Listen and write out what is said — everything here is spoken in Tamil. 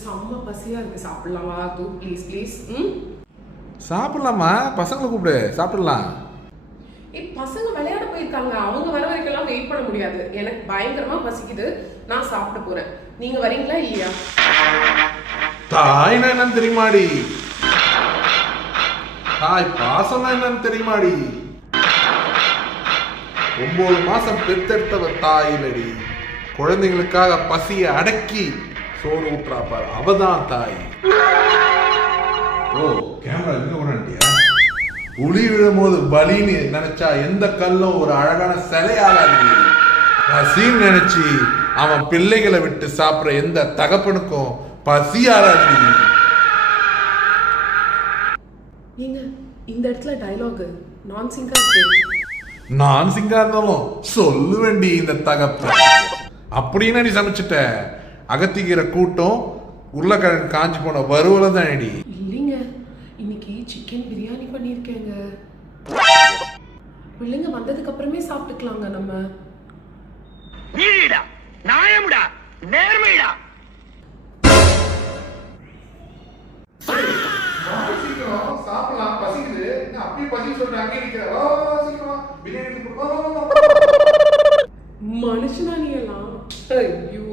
செம்ம பசியா இருக்கு, சாப்பிடலாமா தூ? Please please. சாப்பிடலாமா? பசங்களை கூப்பிடு, சாப்பிடலாம். பசங்க விளையாட போயிருக்காங்க, அவங்க வர வரைக்கும் வெயிட் பண்ண முடியாது. எனக்கு பயங்கரமா பசிக்குது, நான் சாப்பிட போறேன். நீங்க வரீங்களா இல்லையா? தாய்னா என்னன்னு தெரியுமாடி? தாய் பாசம்னா என்னன்னு தெரியுமாடி? 9 மாசம் பெத்தெடுத்தவ தாயிலடி. குழந்தைங்களுக்காக பசியை அடக்கி சோறு ஊட்டுறா பாரு, அவதான் தாய். ஓ, கேமரா எங்க கொண்டாண்டியா? புலி விழும்போது பலின்னு நினைச்சா எந்த கல்லும் ஒரு அழகான சிலையாகாது. பசின்னு நினைச்சு அவன் பிள்ளைகளை விட்டு சாப்பிடுற எந்த தகப்பனுக்கும் பசியாகாது. நீங்க இந்த இடத்துல டயலாக் நான் சிங்கா இருக்கு. நான் சிங்கா இருந்தாலும் சொல்லு வேண்டி இந்த தகப்ப அப்படின்னு நீ சமைச்சிட்ட. அகத்திக்கிற கூட்டம் உருளைக்கிழங்கு காஞ்சி போன வறுவலை தான் அடி. இல்லைங்க, இன்னைக்கு சிக்கன் பிரியாணி பண்ணியிருக்கேங்க. பிள்ளைங்க வந்ததுக்கு அப்புறமே சாப்பிட்டுக்கலாங்க நம்ம. நீடா நியாயம்டா நேர்மைடா. சாப்பிடலாம், பசிக்குது. அப்படி பசி சொல்றேன், அங்கே நிக்கிறா. சீக்கிரமா பிரியாணி. மனுஷனா நீ எல்லாம்? ஐயோ.